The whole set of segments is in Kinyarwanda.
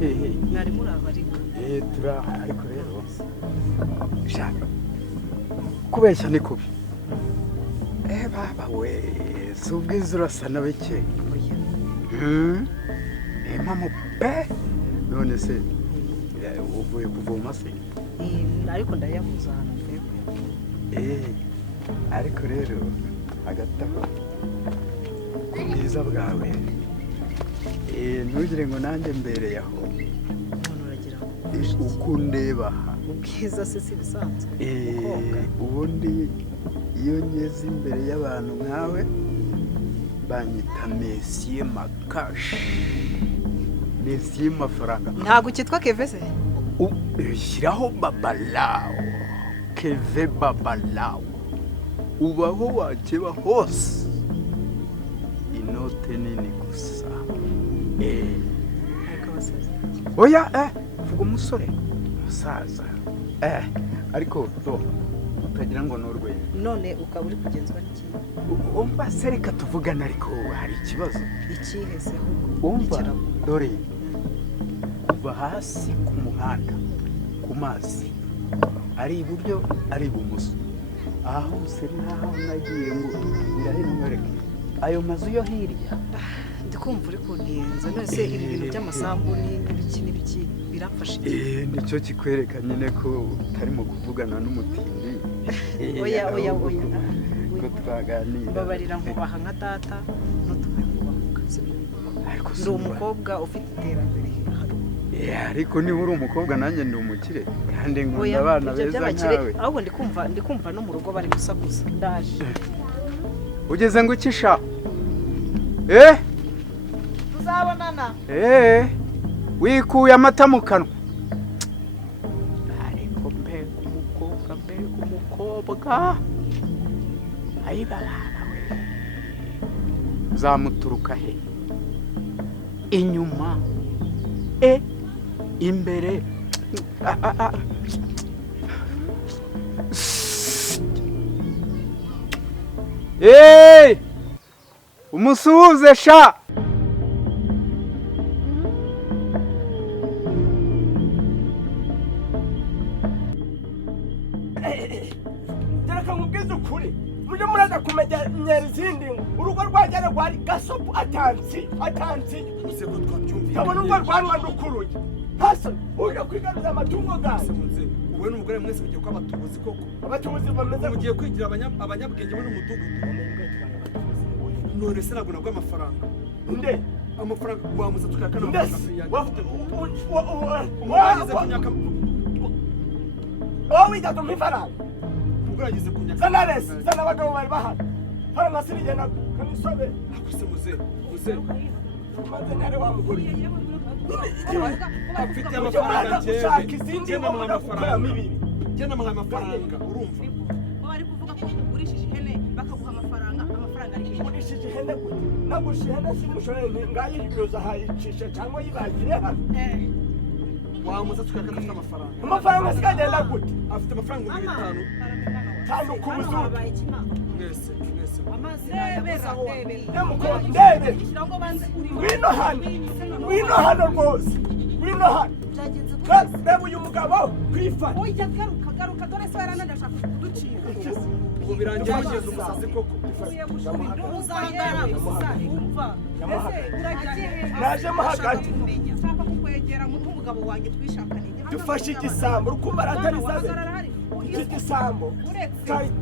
Mwari murabarika. Turaha ariko rero. Shaka. Kubeshya ni kubi. Baba we, subwiza urasa na bike. Mama pe. None se uvuye kuvoma se? Ariko ndayabuza hano mvuye. Ariko rero agataho kubwiza bwawe. Ntugire ngo nanjye mbere yaho. Uragira uko ndeba. Ubwiza se si bisanzwe. Ubundi iyo ngeze imbere y'abantu nkawe banyita Monsieur Makash. Monsieur Amafaranga. Ntago kitwa Keve se? Shyiraho babalao. Keve babalao. Ubaho wakeba hose. Inote nini gusa. Oya vuga umusore. Musaza. Ariko utagira ngo norwe. None ukaba uri kugenzwa n'iki? Umva sereka tuvugana ariko hari ikibazo. Ikihe se ahubwo? Umva dore. Kuva hasi ku muhanda ku mazi. Ari iburyo ari ibumoso. Aho se naho nagiye ngo ndahino mwereke. Ayo mazu yo hirya. Ndikumva uri kuntinza none se ibi bintu by'amasambu n'ibiki birafashe. Nicyo kikwereka nyine ko utarimo kuvugana n'umutindi. Oya. Ko twaganira. Babarira nkubaha nka data n'utume kubahuka. Ariko ndi umukobwa ufite iterambere hano. Ariko niba uri umukobwa nanjye ndi umukire kandi nkunda abana beza nkawe. Ahubwo ndikumva no mu rugo bari gusakuza. Ndaje. Ugeze ngo ukisha? Tuzabonana. Wikuye amata mu kanwa. Ariko mbega umukobwa. Ayibarara we. Zamuturuka he? Inyuma. Imbere. Umusuhuze sha. Tereka mubwiza ukuri. Muje muraza kumenyera izindi urugo rwajyana rwari gasopu atansi. Use ko twabyumviye. Kabona urugo rwanwa ndukuruye. Hasa uje kwigaruza amatungo gawe. Uwe n'umugore mwese mugiye kwa batubuzi koko. Abatubuzi bameze mugiye kwigira abanyabwenge bo n'umudugudu. None se naguna kwa amafaranga. Nde amafaranga wamuza tukakana amafaranga. Wafite umugeze kunyaka. Wiga tumifaranga. Ugerageje kunyaka. Sana abagabo bari bahari. Hari nasirije na kanisobe. Akuse muze. Maze nare wa mugore. Afite amafaranga cyane. Izindi mu amafaranga. Gena mu amafaranga urumva. Bari kuvuga ko ugurishije ihene bakaguha amafaranga ari ugurishije ihene gute? Nagushije ihene simushorere ngayi ibyoza hayicisha cyangwa yibagire hano. Wamuza tukakana amafaranga. Amafaranga sikagenda gute? Afite amafaranga 5,000. Kandi ukubuzuru. Mwese. Amazi ndebe. Wino hano rwose. Wino hano. Reba uyu mugabo kwifata. Oya garuka dore se yaranandashaka kuducira. Ngo birangiye mugeze umusazi koko. Uzahangara umva. Naje mu hagati. Nshaka kukwegera umugabo wanjye twishakaniye. Dufashe igisambo rukumba ratarizabe. Iki gisambo.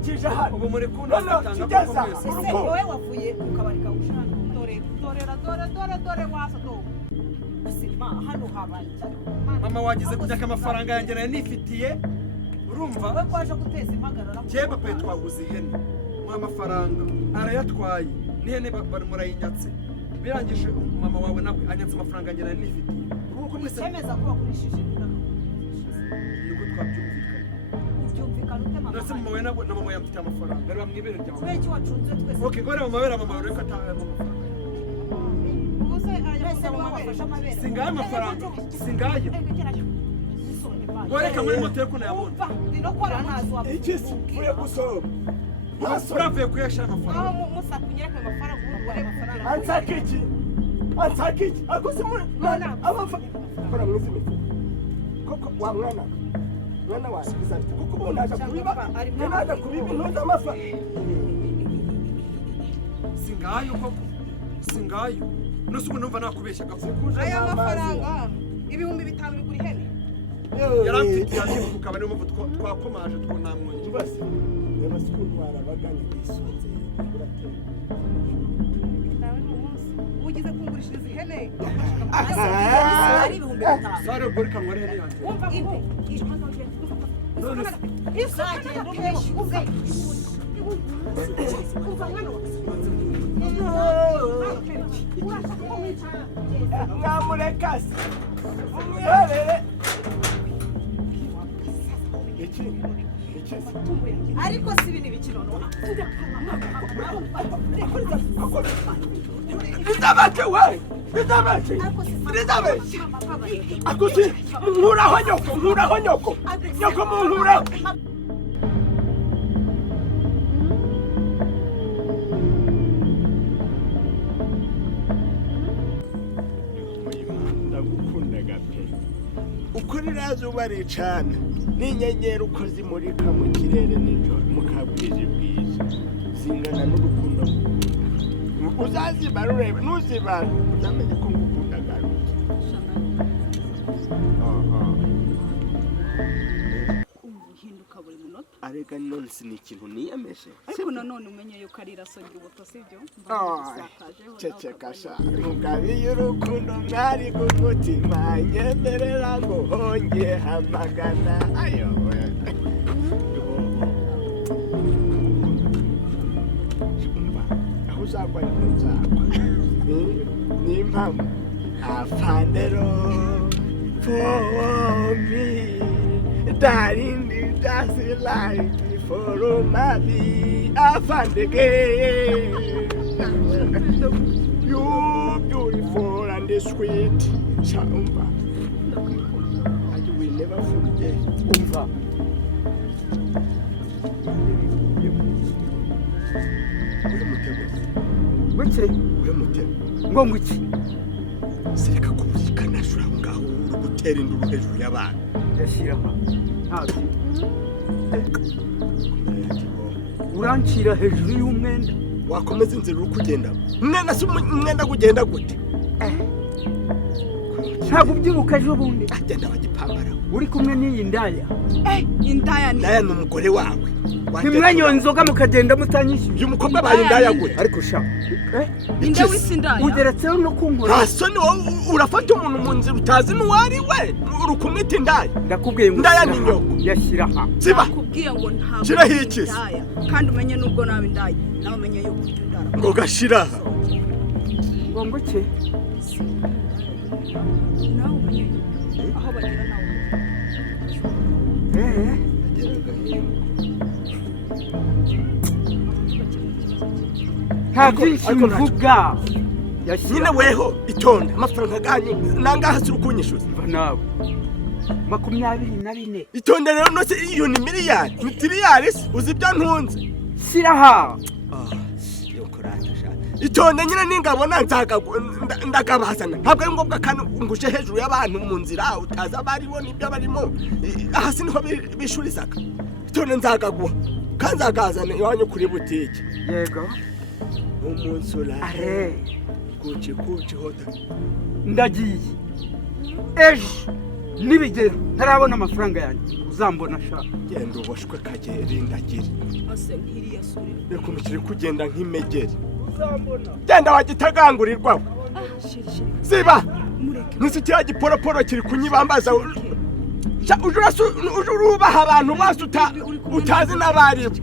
Kije hano. Ubu muri kunatanga kugeza. Wowe wavuye ukabarika ushana. Dore wasa do. Sima hano habaye. Mama wagize kujya amafaranga yanjye nayo nifitiye. Urumva? We kwaje guteza impagarara. Cyeba pe twaguze ihene. Mu amafaranga arayatwaye. N'ihene bari murayinyatse. Birangije mama wawe nawe anyatse amafaranga yanjye nayo nifitiye. Uko mwese semeza ko bagurishije niko twabyumvikana. Byumvikana ute mama? Nase mama wawe na mama yamfite amafaranga. Bari bamwibere ryawe. Twe cyo wacunze twese. Okay, gore mama wawe mama reka ataha amafaranga. Singaye amafaranga. Singaye. Goreka muri moto yako nayabona. Dino kora ntazo wapo. Ikisi uye gusoma. Uravuye kuyasha amafaranga. Aho musa kunyereka amafaranga urugore amafaranga. Ansakiki. Akose muri amafaranga. gukora mu izi mifuka koko wa mwana wawe bizarite kuko ubu naje kubiba naje kubiba intuza amafa singayo koko singayo nose ubu numva nakubeshya gafuku aya mafaranga ibihumbi 5 bigura ihene yaramfitiye ati kuka bari mu twakomaje twonamwe basi kuntwara baganye bisunze uratera nawe n'umunsi ugize kungurishiriza ihene ari ibihumbi 5 sare bori kamware hene yanjye umva ibe none isagenda umwishyuze umva mwana mwamurekasi umwiherere iki ariko si ibintu bikino Ndabake wewe ndabake akusi nkuraho nyoko munkuraho ndagukundaga pe uko rirazuba ricana n'inyenyeri uko zimurika mu kirere nijoro mukabwije bwije zingana n'urukundo uzazibara urebe ntuzibara uzamenye ko ngukunda garuke uhinduka buri munota arega none si ikintu niyemeje ariko nanone umenye yuko ari iraso ry'ubuto sibyo cecekasha mugabiye urukundo mwari gumutima nyemerera ngo honge hamagana ayowe aho uzagwa niho nzagwa n'impamvu afandero for me darling just like for me afandege you beautiful and sweet Shamba and you will never forget umva ngo nguki sereka kubikana shura ngaho uri gutera induru hejuru y'abantu yashiraho hafi urancira hejuru y'umwenda wakomeza inzira uri kugenda mwenda si umwenda kugenda gute ntabwo ubyibuka ejo bundi agenda bagipambara uri kumwe n'iyi ndaya indaya ni umugore wawe ntimwanyoye inzoga mukagenda mutanyishyuye uyu mukobwa baye indaya gwe ariko sha inde wisi indaya ugeretseho no kunkora ntasoni wowe urafata umuntu mu nzira utazi n'uwari we uri kumwita indaya ndakubwiye ngo indaya ni nyoko yashyira ha ziba nakubwiye ngo ntabwo shiraho iki kandi umenye nubwo nawe indaya nawe umenye yuko ujya undara ngo gashira ngo nguke nawe umenye aho bagira nawe nta byinshi mvuga nyine weho itonde amafaranga ganyu nangaha suri kunyishyuza nawe 24 itonde rero nose iyo ni miliyari ni tiriyari uzi ibyo ntunze siraha itonde nyine ningabona ndagabazana ntabwo ari ngombwa kandi ngushe hejuru y'abantu mu nzira utazi abaribo n'ibyo barimo aha si niho bishurizaga itonde nzagaguha kandi nzagazana iwanyu kuri butike yego umunsi urahe kuci hoda ndagiye ejo nibigera ntarabona amafaranga yanjye uzambona shaka genda uboshwe kagere ndagire ase nkiriya suri reko mukiri kugenda nk'imegeri genda wagitagangurirwaho ziba nisi kiriya giporoporo kiri kunyibambaza uje urubaha abantu bose utazi n'abaribo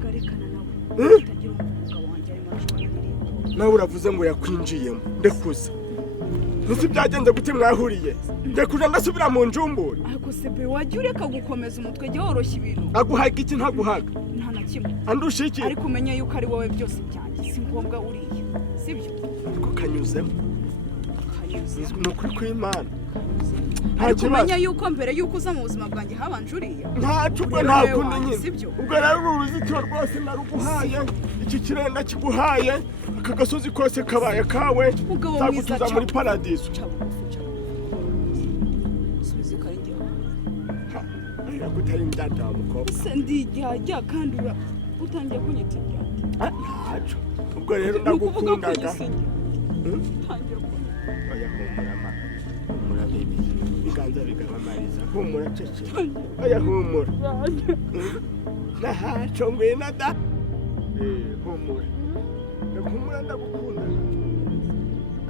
nawe uravuze ngo yakwinjiyemo ndekuza nisi byagenze gute mwahuriye ndekuza ndasubira mu njumbure ariko sebe wajya ureka gukomeza umutwe jya woroshya ibintu aguhaga iki ntaguhaga nta na kimwe andusha iki ariko umenye yuko ari wowe byose byanjye si ngombwa uriya sibyo ariko kanyuzemo ni ukuri kw'Imana ariko umenya yuko mbere yuko uza mu buzima bwanjye habanje uriya ntacu ubwo nta kundi nyine ubwo rero uru ruzitiro rwose naruguhaye iki kirenda kiguhaye aka gasozi kose kabaye kawe nzagutuza muri paradiso mbarira ko utari indata wa mukobwa se ndigihajya kandi utangiye kunyita ibyata ntaco ubwo rero ndagukundaga oya humura ma humura baby biganza bigabamariza humura cece oya humura ntaco ngwino da humura humura ndagukunda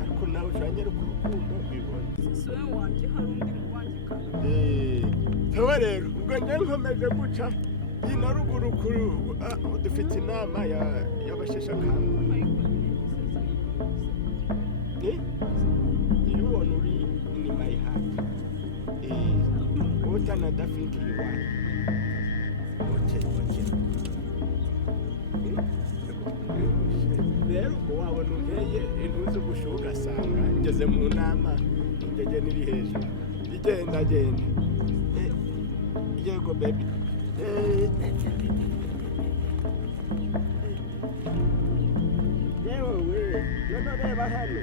ariko nawe ushanyere ku rukundo bibona siwe wanjye hari undi mu wanjye kandi tawe rero ubwo njye nkomeje guca ino ruguru dufite inama y'abasheshakanguhe iyo ubona uri inyuma y'ihati utanadafinki iwawe oke rero ubwo wabona unteye intuzi ubushuhe ugasanga ngeze mu nama ingege niri hejuru igenda yego baby yewe none reba hano